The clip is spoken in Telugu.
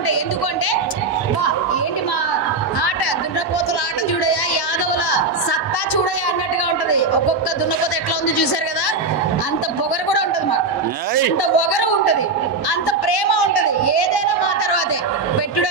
ఉంటాయి. ఎందుకంటే ఏంటి మా ఆట దున్నపోతుల ఆట చూడయా, యాదవుల సత్తా చూడయా అన్నట్టుగా ఉంటది. ఒక్కొక్క దున్నపోత ఎట్లా ఉంది చూసారు కదా, అంత పొగరు కూడా ఉంటది మాకు, అంత ఒగరు ఉంటది, అంత ప్రేమ ఉంటది. ఏదైనా మా తర్వాతే పెట్టుడు